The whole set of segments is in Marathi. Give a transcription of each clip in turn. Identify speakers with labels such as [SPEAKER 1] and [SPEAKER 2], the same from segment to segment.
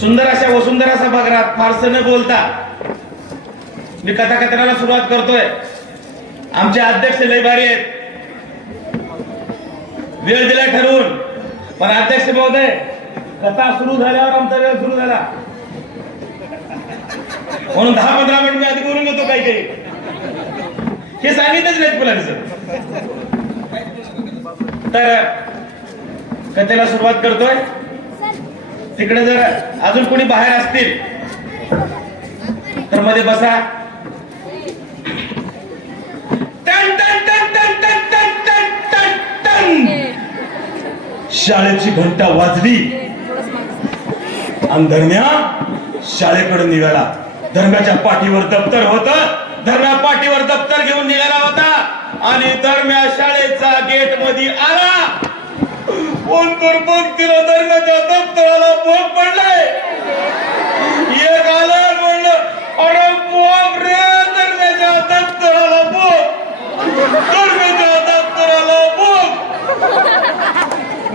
[SPEAKER 1] सुंदर अशा वसुंधरा सभागृहात फारसं न बोलता मी कथाकथनाला सुरुवात करतोय. आमचे अध्यक्ष लय भारी आहेत. वेळ दिला ठरवून. पण अध्यक्ष महोदय कथा सुरू झाल्यावर आमचा वेळ सुरू झाला. म्हणून दहा पंधरा मिनिट मी आधी बोलून घेतो काही काही. हे सांगितलंच नाहीत मुलांचं. तर कथेला सुरुवात करतोय. तिकडे जर अजून कोणी बाहेर असतील तर मध्ये बसा. शाळेची घंटा वाजली. आणि धर्म्या शाळेकडून निघाला. धर्म्याच्या पाठीवर दप्तर होत. धर्म्या पाठीवर दप्तर घेऊन निघाला होता. आणि धर्म्या शाळेचा गेटमध्ये आला. कोण तर बघ तिला धर्म्याच्या दप्तराला भोग पडलाय. एक आलं म्हणलं अरे भोग रे धर्म्याच्या दप्तराला भोग धर्म्याच्या दप्तराला भोग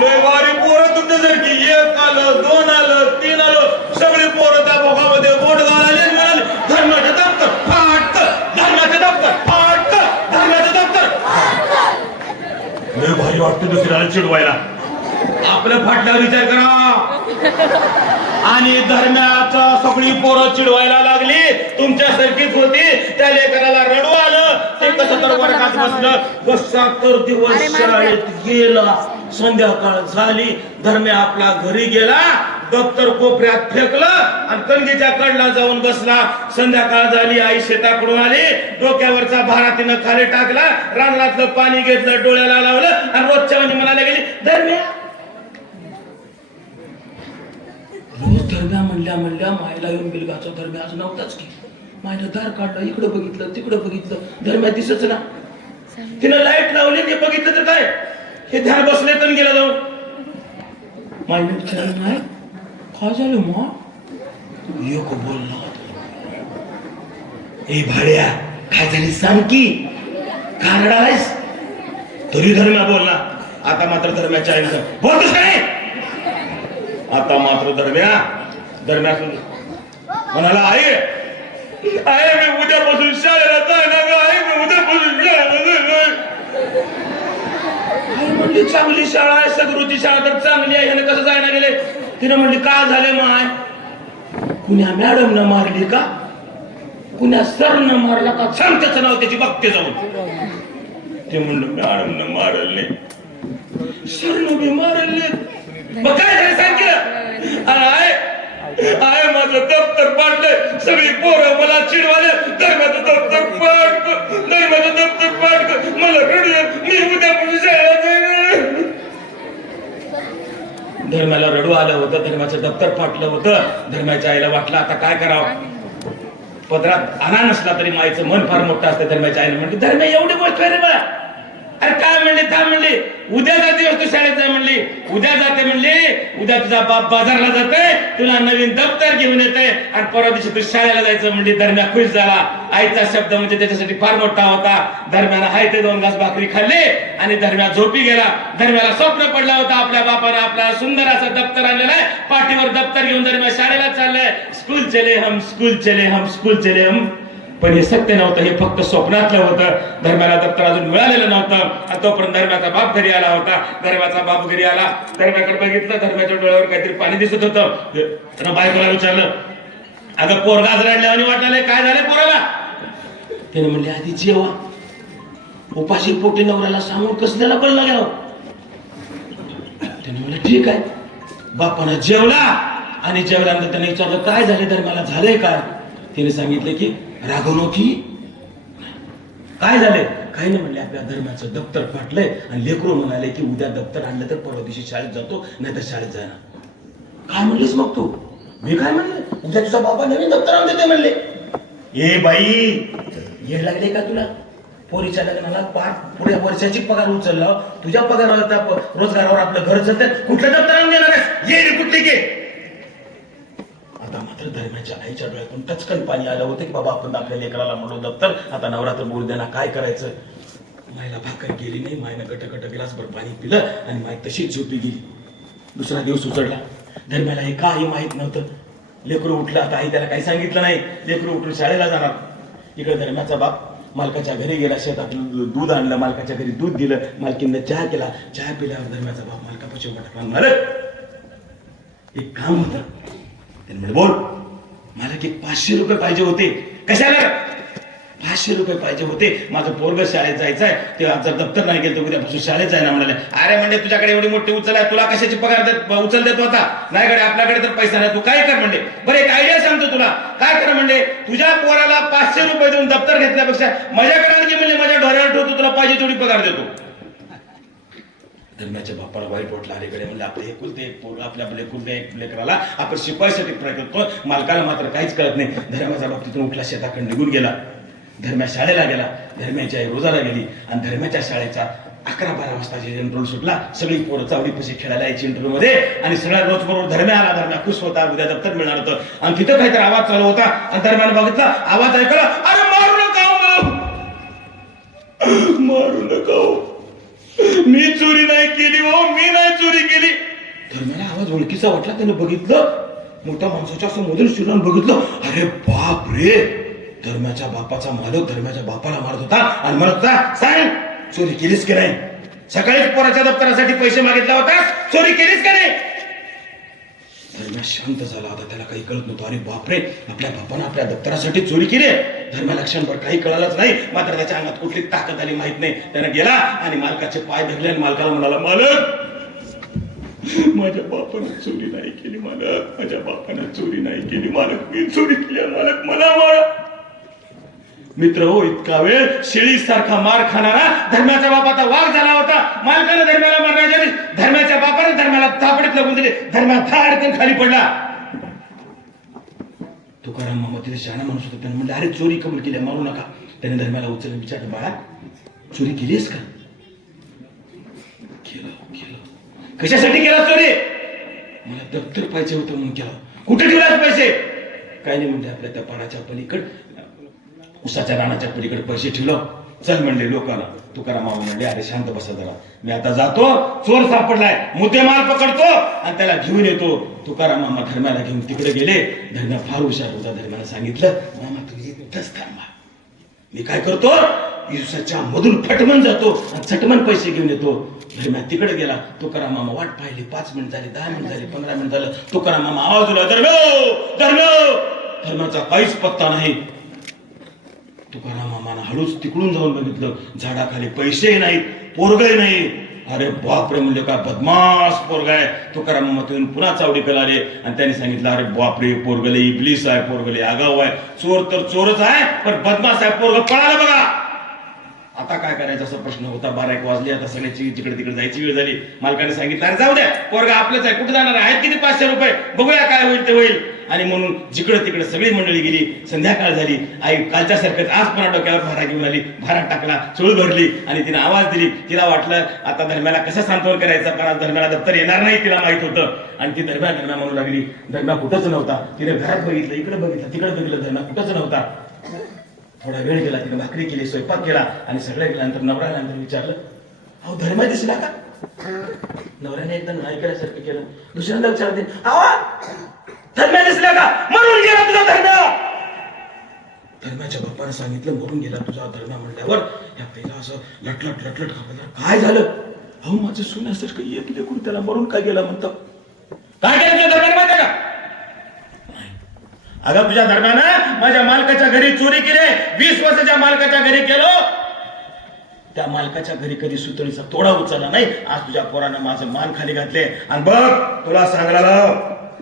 [SPEAKER 1] लय भारी पोरं तुमच्यासारखी एक आलं दोन आलं तीन आलं. सगळी पोरं त्या भोगामध्ये बोट घालाले म्हणाले धर्माचं दप्तर फाटत. धर्माचं दप्तर फाटत. धर्माचं दप्तर. लय भारी वाटतं दुसऱ्याला चिडवायला. आपलं फाटल्यावर विचार करा. आणि धर्म्याचा सगळी पोरं चिडवायला लागली. तुमच्यासारखीच होती. त्या लेकराला रडू आलं. ते कसं तर वर्गात बसलं. कसा तर दिवस शाळेत गेला. संध्याकाळ झाली. धर्म्या आपला घरी गेला. दप्तर कोपऱ्यात फेकलं. आणि कणगीच्या कडला जाऊन बसला. संध्याकाळ झाली. आई शेताकडून आली. डोक्यावरचा भारा तिनं खाली टाकला. रानातलं पाणी घेतलं. डोळ्याला लावलं. आणि रोजच्या म्हणजे म्हणायला गेली धर्म्या रोज धरम्या म्हणल्या म्हणल्या मायला येऊन बिलगाचा धरम्या आज नव्हताच की. मायनं दार काढलं इकडं बघितलं तिकडं बघितलं. धरम्या दिसच ना. तिनं लाइट लावली ते बघितलं तर काय? हे ध्यान बसले तर गेला जाऊन. मायनं विचारलं नाही काय झालं मग? एक बोलला ए भाड्या काय झाली सांग की? का रडालायस तरी धर्म्या बोलला. आता मात्र धर्म्याच्या आईचं. बोलतोस काय आता मात्र दरम्या दरम्यान म्हणाला आई आई मी उद्यापासून शाळेला जाणार ग आई मी उद्यापासून शाळेला म्हणली चांगली शाळा आहे सगळूची शाळा तर चांगली आहे ह्याने कसं जायला गेले? तिने म्हणली का झाले माय? कुण्या मॅडम न मारली का? कुण्या सर न मारला का? सांग त्याचं नाव त्याची बघते जाऊन. ते म्हणलं मॅडम न मारले. सर न बी मारले. मग काय झालं सांग केलं आय आय माझं दप्तर पाडलंय. सगळी पोरं मला चिडवाले. धर्माचं दप्तर पाड माझं दप्तर पाड मला रडू मी उद्या पण धर्माला रडू आलं होतं धर्माचं दप्तर फाटलं होतं. धर्माच्या आईला वाटलं आता काय करावं? पदरात आणा नसला तरी माईचं मन फार मोठं असतं. धर्माच्या आईला म्हणते धर्म एवढी गोष्ट आहे रे बा अरे काय म्हणले काय म्हणले? उद्या जाते तू शाळेत जाय म्हणली. उद्या जाते म्हणली. उद्या तुझा बाप बाजारला जातोय. तुला नवीन दप्तर घेऊन येते आणि परवा दिवशी तू शाळेला जायचं म्हणली दरम्या खुश झाला. आईचा शब्द म्हणजे त्याच्यासाठी फार मोठा होता. दरम्यान हाय ते दोन घास भाकरी खाल्ली आणि दरम्या झोपी गेला. दरम्याला स्वप्न पडला होता आपल्या बापाने आपला सुंदर असं दप्तर आणलेलं आहे. पाठीवर दप्तर घेऊन दरम्यान शाळेला चाललंय. स्कूल चले हम स्कूल चले हम स्कूल चले हम पण हे सत्य नव्हतं हे फक्त स्वप्नातलं होतं. धर्माला दप्तर अजून मिळालेलं नव्हतं. आणि तोपर्यंत धर्माचा बाप घरी आला होता. धर्माचा बाप घरी आला. धर्माकडे बघितलं धर्माच्या डोळ्यावर काहीतरी पाणी दिसत होतं. त्यानं बायकोला विचारलं अगं पोरगाज रडल्यावानी वाटलं काय झालं पोराला? त्याने म्हणले आधी जेवा. उपाशी पोटी नवऱ्याला सांगून कसल्याला कळलं गेलो हो? त्याने म्हणलं ठीक आहे. बापानं जेवला आणि जेवल्यानंतर त्याने विचारलं काय झाले धर्माला झालंय काय तिने सांगितलं की रागव काय झालंय काही नाही म्हणले आपल्या धर्माचं दप्तर फाटलंय आणि लेकरू म्हणाले की उद्या दप्तर आणलं तर परवा दिवशी शाळेत जातो नाही तर शाळेत जाणार. काय म्हणलीस मग तू? मी काय म्हणले? उद्या तुझा बाबा नवीन दप्तर आणून देते म्हणले. ए बाई येड लागले का तुला? पोरीच्या लग्नाला पाच पुढे वर्षाची पगार उचलला तुझ्या पगारावर त्या रोजगारावर आपलं घर चालतंय. कुठलं दप्तर आणून देणार ये रे कुठली घे आता मात्र धर्माच्या आईच्या डोळ्यातून टचकन पाणी आलं होतं की बाबा आपण आपल्या लेकराला म्हणलो दप्तर आता नवरात्र बोलू देना काय करायचं? मायला भाकर गेली नाही मायनं गटगट कट ग्लासभर पाणी पिलं आणि माय तशीच झोपी गेली. दुसरा दिवस उचडला धर्माला हे काही माहीत नव्हतं. लेकरू उठलं आता आई त्याला काही सांगितलं नाही. लेकरू उठून शाळेला जाणार. इकडे धर्माचा बाप मालकाच्या घरी गेला शेतात दूध आणलं मालकाच्या घरी दूध दिलं मालकीनं चहा केला. चहा पिल्यावर धर्माचा बाप मालकापाशी वाटला मालक एक काम होतं. त्याने म्हणलं बोल मला की पाचशे रुपये पाहिजे होते. कशाला? पाचशे रुपये पाहिजे होते. माझं पोरग शाळेत जायचं आहे ते आज दप्तर नाही गेलं तर उद्यापासून शाळेत जायना म्हणाले. अरे म्हणजे तुझ्याकडे एवढी मोठी उचल आहे. तुला कशाची पगार देत उचल देतो आता. नाही कडे आपल्याकडे तर पैसा नाही. तू काय कर म्हणजे? बरं एक आयडिया सांगतो तुला. काय कर म्हणजे? तुझ्या पोराला पाचशे रुपये देऊन दप्तर घेतल्यापेक्षा माझ्याकडे आणखी म्हणजे माझ्या ढोऱ्यावर ठेवतो तुला पाहिजे तेवढी पगार देतो. धर्म्याच्या बापाला वाईट वाटलं अलीकडे म्हणजे आपले हे कुलते पोर आपल्या आपल्या कुलते लेकराला आपण शिपाईसाठी प्रयत्न करतो मालकाला मात्र काहीच कळत नाही. धर्माच्या बाप उठला शेताकडे निघून गेला. धर्म्या शाळेला गेला. धर्म्याच्या आई रोजाला गेली. आणि धर्म्याच्या शाळेचा अकरा बारा वाजता जे इंटरव्ह्यू सुटला सगळी पोरं चावडीपाशी खेळायला यायची इंटरव्ह्यू मध्ये. आणि सगळ्या रोज बरोबर धर्म्या आला धर्म्या खुश होता. उद्या दप्तर मिळणार होतं. आणि तिथं काहीतरी आवाज चालू होता. आणि धर्म्याने बघितला आवाज ऐकला अरे केली हो मी नाही चोरी केली. धर्माला आवाज ओळखीचा वाटला त्याने बघितलं. मोठ्या माणसाच्या समोरून शिरून बघितलं. अरे बाप रे! धर्माच्या बापाचा मालक धर्माच्या बापाला मारत होता आणि म्हणत होता सांग चोरी केलीस की नाही? सकाळीच पोराच्या दप्तरासाठी पैसे मागितला होता चोरी केलीस का नाही? शांत झाला. आता त्याला काही कळत नव्हतं. अरे बापरे आपल्या बापानं आपल्या दप्तरासाठी चोरी केली धर्म्या लक्षणभर काही कळालंच नाही. मात्र त्याच्या अंगात कुठली ताकद आली माहीत नाही. त्याने गेला आणि मालकाचे पाय धरले आणि मालकाला म्हणाला मालक माझ्या बापानं चोरी नाही केली मालक. माझ्या बापानं चोरी नाही केली मालक. मी चोरी केली मालक. मला मारा. मित्र हो इतका वेळ शेळी सारखा मार खाणारा धर्माच्या बापाचा वाघ झाला होता. मालकानं धर्माला मारण्याच्या आधी धर्माच्या बापाने धर्माला तापडीत लागून धर्मा धाडकन खाली पडला. तुकाराम मामा तिथे शहाणा माणूस होता त्याने म्हणलं अरे चोरी कबूल केली मारू नका. त्याने धर्माला उचलून विचारलं बाळा चोरी केलीस का? केलं केलं. कशासाठी केला चोरी? मला दप्तर पाहिजे होतं म्हणून केलं. कुठे ठेवलास पैसे? काय नाही म्हणते आपल्या त्या पानाच्या पलीकड उसाच्या रानाच्या पलीकडे पैसे ठेवलं. चल म्हणले लोकांना. तुकाराम मामा म्हणले अरे शांत बसा जरा. मी आता जातो चोर सापडलाय. मुद्देमाल पकडतो आणि त्याला घेऊन येतो. तुकाराम मामा धर्माला घेऊन तिकडे गेले. धर्म्या फार हुशार होता. धर्म्याला सांगितलं मामा तू इथंच थांबा. मी काय करतो? दिवसाच्या मधून फटमन जातो आणि चटमन पैसे घेऊन येतो. धर्म्या तिकडे गेला. तुकाराम मामा वाट पाहिली. पाच मिनिट झाली दहा मिनिट झाली पंधरा मिनिट झालं. तुकाराम मामा आवाज उला धर्म! धर्म! धर्माचा काहीच पत्ता नाही. तुकाराम मामानं हळूच तिकडून जाऊन बघितलं. झाडाखाली पैसे नाहीत पोरगही नाही अरे बापरे म्हणजे काय बदमाश पोरग आहे. तुकाराम मामा पुन्हा चावडीकडे आले आणि त्यांनी सांगितलं अरे बापरे पोरगले इबलीस आहे पोरगले आगाव आहे. चोर तर चोरच आहे पण बदमाश आहे पोरग पळाला बघा. आता काय करायचा असा प्रश्न होता. बारा एक वाजले आता सगळ्याची जिकडे तिकडे जायची वेळ झाली. मालकाने सांगितलं अरे जाऊ द्या पोरगा आपलंच आहे. कुठे जाणार आहेत किती पाचशे रुपये? बघूया काय होईल ते होईल. आणि म्हणून जिकडं तिकडं सगळी मंडळी गेली संध्याकाळ झाली आई कालच्या सारखंच आज पण डोक्यावर भारा घेऊन आली भारा टाकला चूळ भरली आणि तिने आवाज दिली. तिला वाटलं आता धर्म्याला कसं सांत्वन करायचं? पण आज धर्म्याला दप्तर येणार नाही तिला माहीत होतं. आणि ती धर्म्या धर्म्या म्हणू लागली धर्म्या कुठंच नव्हता. तिने घरात बघितलं इकडे बघितलं तिकडे बघितलं धर्म्या कुठंच नव्हता. थोडा वेळ गेला तिने भाकरी केली स्वयंपाक केला आणि सगळं गेल्यानंतर नवऱ्यानंतर विचारलं अहो धर्म दिसला का? नवऱ्याने एकदा ऐकल्यासारखं केलं. दुसऱ्यांदा विचारते आवा! धर्म्या दिसला का? मरून गेला तुझा धर्म. धर्माच्या बाप्पाने सांगितलं मरून गेला तुझा धर्म म्हणल्यावर या पहिला असं लटलट लटलट खापला काय झालं? अहो माझं सुन्यासारखं येत लेकून त्याला मरून काय गेला म्हणतो? काय केलं तुझ्या धर्माने माहिती का? अगं तुझ्या धर्मानं माझ्या मालकाच्या घरी चोरी केली वीस वर्षाच्या मालकाच्या घरी केलो. त्या मालकाच्या घरी कधी सुतळीचा तोडा उचलला नाही? आज तुझ्या पोरानं माझं मान खाली घातले. आणि बघ तुला सांगायला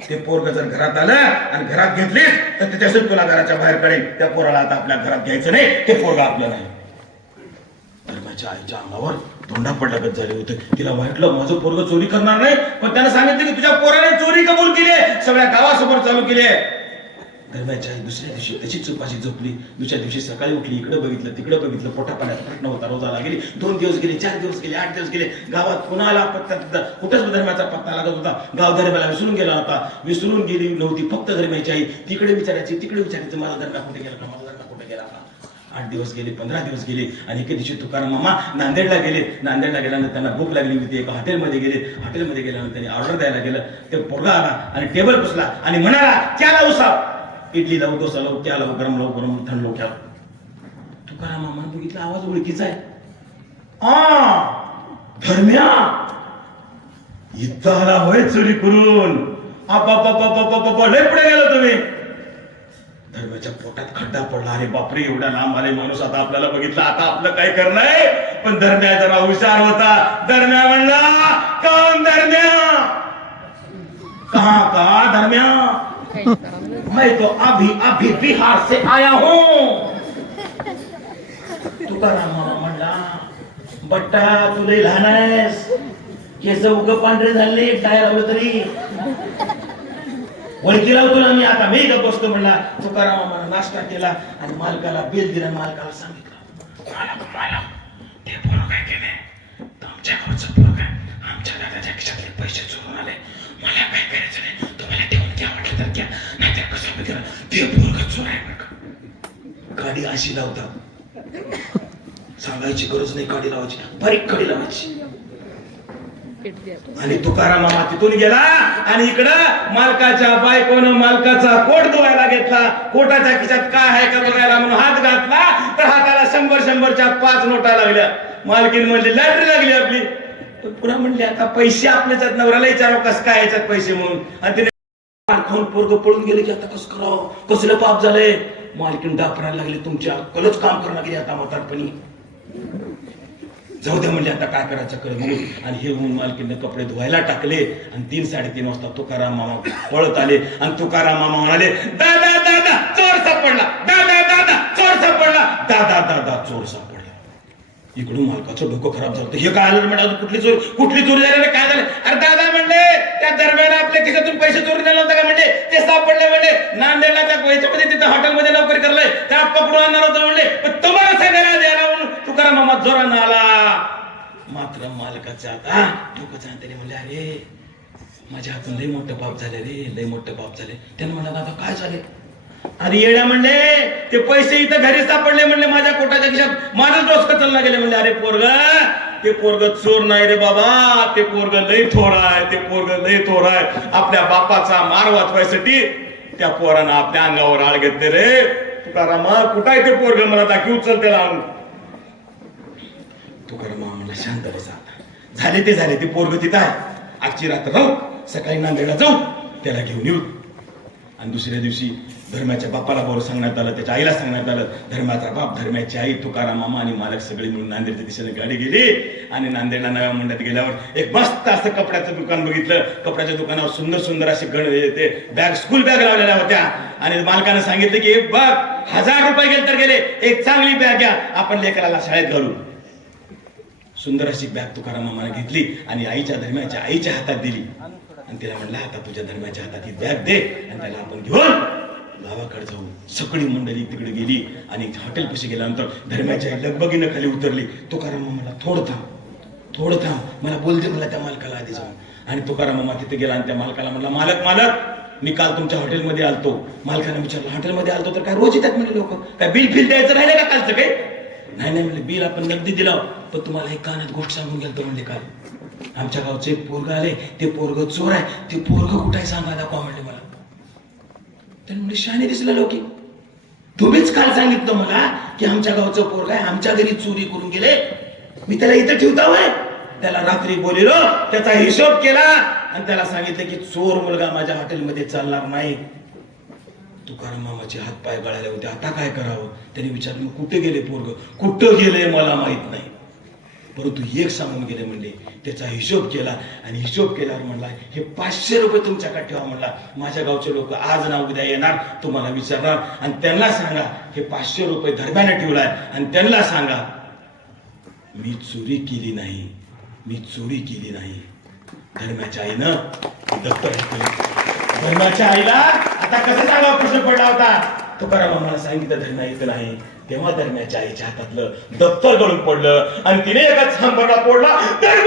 [SPEAKER 1] ते पोरग जर घरात आलं आणि घरात घेतलीस तर त्याच्यासून तुला घराच्या बाहेर काढेल त्या पोराला आता आपल्या घरात घ्यायचं नाही ते पोरग आपलं नाही. माझ्या आईच्या अंगावर तोंडा पडल्यागत झाले होते. तिला वाटलं माझं पोरग चोरी करणार नाही पण त्यानं सांगितलं की तुझ्या पोराने चोरी कबूल केली सगळ्या गावासमोर चालू केली आहे धर्माच्या दुसऱ्या दिवशी तशी चुपाशी झोपली. दुसऱ्या दिवशी सकाळी उठली इकडे बघितलं तिकडं बघितलं पोटा पाण्यात प्रश्न होता रोजाला गेली. दोन दिवस गेले चार दिवस गेले आठ दिवस गेले. गावात कुणाला पत्ता तिथं कुठंच धर्माचा पत्ता लागत होता. गाव धर्माला विसरून गेला होता. विसरून गेली नव्हती फक्त धर्माची आई. तिकडे विचारायची तिकडे विचारायची माझा धर्मा कुठे गेला? का माझा धर्मा कुठे गेला? का आठ दिवस गेले पंधरा दिवस गेले. आणि एके दिवशी तुकाराम मामा नांदेडला गेले. नांदेडला गेल्यानंतर त्यांना भूक लागली होती. एका हॉटेलमध्ये गेले. हॉटेलमध्ये गेल्यानंतर त्यांनी ऑर्डर द्यायला गेलं. ते पोरगा आला आणि टेबल पुसला आणि म्हणाला त्याला उसाव. इडली लावू डोसा लावू त्या लावू गरम लावू गरम थंड लावू घ्या तुकाराम मामा बघितला आवाज ओळखीचा आहे. आ धर्म्या इथं आला होय चोरी करून. आपापापापापापा लय पुढे गेलो तुम्ही. धर्माच्या पोटात खड्डा पडला. अरे बापरे एवढा लांब आले माणूस. आता आपल्याला बघितलं आता आपलं काय करणार पण धर्म्या जरा हुशार होता. धर्म्या म्हणला कोण धर्म्या. कहा का धर्म्या? मैं तो अभी अभी बिहार से आया हूँ। तुकाराम म्हणला बट्टा तू लय लहान आहेस केस उग पांढरे झाले काय लावलं तरी. वळखी लावतो ना मी आता मी गप बसतो म्हणला तुकाराम मामा नाश्ता केला आणि मालकाला बिल दिला मालकाला सांगितलं मालक मालक ते पोरं काय केले? आमच्या घरचं पोरं काय? आमच्या दादाच्या खिशातले पैसे चोरून आले. मला काय करायचं नाही? तुम्हाला ठेवून घ्या म्हटलं तर घ्या त्या कसं गेलं ते पोरग चोर आहे बरं गाडी अशी लावतात सांगायची गरज नाही काडी लावायची. बारीक काडी लावायची. आणि तुकाराम मामा तिथून गेला आणि इकडं मालकाच्या बायकोनं मालकाचा कोट धुवायला घेतला. कोटाच्या खिशात काय आहे का बघायला म्हणून हात घातला. तर हाताला शंभर शंभरच्या पाच नोटा लागल्या. मालकीन म्हणली लॅटरी लागली आपली. पुन्हा म्हणली आता पैसे आपल्याच्यात नवऱ्याला विचारावं कस काय याच्यात पैसे म्हणून? आणि तिने खाऊन पोरग पळून गेले की आता कसं करावं? कसलं पाप झालंय मालकीन डापरायला लागले तुमच्या कलच काम करणं गेली आता म्हातारपणी. जाऊ द्या म्हणजे आता काय करायचं कर म्हणून. आणि हे म्हणून मालकीनं कपडे धुवायला टाकले. आणि तीन साडेतीन वाजता तुकाराम मामा पळत आले. आणि तुकाराम मामा म्हणाले दादा दादा चोर सापडला दादा दादा चोर सापडला दादा दादा चोर सापडला इकडून मालकाचं डोकं खराब झालं. हे काय आलं म्हणजे कुठली चोरी? कुठली चोरी झाली रे? काय झालं? अरे दादा म्हणले त्या दरम्यान आपल्या खिशातून पैसे चोरी झाला होता का म्हणजे ते सापडले म्हणजे नांदेडला त्या याच्यामध्ये तिथं हॉटेलमध्ये नोकरी करलंय. त्या पकडून आणणार होतं म्हणले. पण तुम्हाला सांगायला द्यायला म्हणून. तुकाराम मामा जोरानं आला. मात्र मालकाचा आता डोकं चालतं त्याने म्हणले अरे माझ्या हातून लई मोठं बाप झाले रे लई मोठं बाप झाले त्यानं म्हणलं दादा काय झाले अरे येड्या म्हणले ते पैसे इथं घरी सापडले म्हणले माझ्या कोटाच्या खिशात. माझं डोसकं चालला गेले म्हणले अरे पोरग ते पोरग चोर नाही रे बाबा ते पोरग लय थोर आहे ते पोरग लय थोर आहे. आपल्या बापाचा मार वाचवायसाठी त्या पोरानं आपल्या अंगावर आळ घेतले रे. तुकारामा कुठं आहे ते पोरग? मला दाखी चल त्याला तुकारामा मला शांत बसा. झाले ते झाले ते पोरग तिथं आहे. आजची रात्र राहू. सकाळी नांदेडला जाऊ त्याला घेऊन येऊ. आणि दुसऱ्या दिवशी धर्माच्या बापाला बरोबर सांगण्यात आलं त्याच्या आईला सांगण्यात आलं धर्माचा बाप धर्माची आई तुकाराम मामा आणि मालक सगळे मिळून नांदेडच्या दिशेने गाडी गेली. आणि नांदेडला नव्या मंडळात गेल्यावर एक मस्त असं कपड्याचं दुकान बघितलं. कपड्याच्या दुकानावर सुंदर सुंदर असे गण ते बॅग स्कूल बॅग लावलेल्या होत्या. आणि मालकानं सांगितलं की एक बघ हजार रुपये गेले तर गेले. एक चांगली बॅग घ्या आपण लेकराला शाळेत घालू. सुंदर अशी बॅग तुकाराम मामाने घेतली आणि आईच्या धर्माच्या आईच्या हातात दिली. आणि तिला म्हणलं आता तुझ्या धर्माच्या हातात ही बॅग दे आणि त्याला आपण घेऊन गावाकडे जाऊ सगळी मंडळी तिकडे गेली आणि हॉटेल पशी गेल्यानंतर धर्माच्या लगबगीनं खाली उतरली. तुकाराम मामाला थोडं थांब थोडं थांब. मला बोलते मला त्या मालकाला आधी जाऊन. आणि तुकाराम मामा तिथे गेला आणि त्या मालकाला म्हणला मालक मालक मी काल तुमच्या हॉटेलमध्ये आलतो. मालकाने विचारलं हॉटेलमध्ये आलतो तर काय रोज येतात म्हणजे लोक? काय बिल फिल द्यायचं राहिलं का कालचं काय नाही नाही म्हणलं बिल आपण नगदी दिला पण तुम्हाला एक कानात गोष्ट सांगून गेलतो म्हणले काल. आमच्या गावचे पोरग आले ते पोरग चोर आहे. ते पोरग कुठे सांगा दाखवा म्हणले मला. त्याने म्हणजे शहाणे दिसलं लोक. तुम्हीच काल सांगितलं मला की आमच्या गावचं पोरग आहे आमच्या घरी चोरी करून गेले. मी त्याला इथं ठेवता होय. त्याला रात्री बोलिलो त्याचा हिशोब केला आणि त्याला सांगितलं की चोर मुलगा माझ्या हॉटेलमध्ये चालणार नाही. तुकाराम मामाचे हात पाय गळाले होते. आता काय करावं? त्याने विचारलं कुठे गेले पोरग? कुठं गेले मला माहीत नाही. परंतु एक सांगून गेले म्हणले त्याचा हिशोब केला आणि हिशोब केल्यावर म्हणला हे पाचशे रुपये तुमच्याकडे ठेवा म्हणला. माझ्या गावचे लोक आज ना उद्या येणार तुम्हाला विचारणार आणि त्यांना सांगा हे पाचशे रुपये धर्म्याने ठेवलाय आणि त्यांना सांगा मी चोरी केली नाही मी चोरी केली नाही. धर्माच्या आईनं दत्तक घेतलं धर्माच्या आईला आता कसं सांगा प्रश्न पडला होता. तुकाराम आम्हाला सांगितलं धर्म येत नाही तेव्हा दरम्याच्या आईच्या हातातलं दप्तर गळून पडलं आणि तिने एका सांबरला पोडला धर्म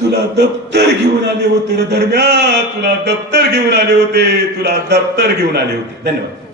[SPEAKER 1] तुला दप्तर घेऊन आले होते दरम्यान तुला दप्तर घेऊन आले होते तुला दप्तर घेऊन आले होते. धन्यवाद.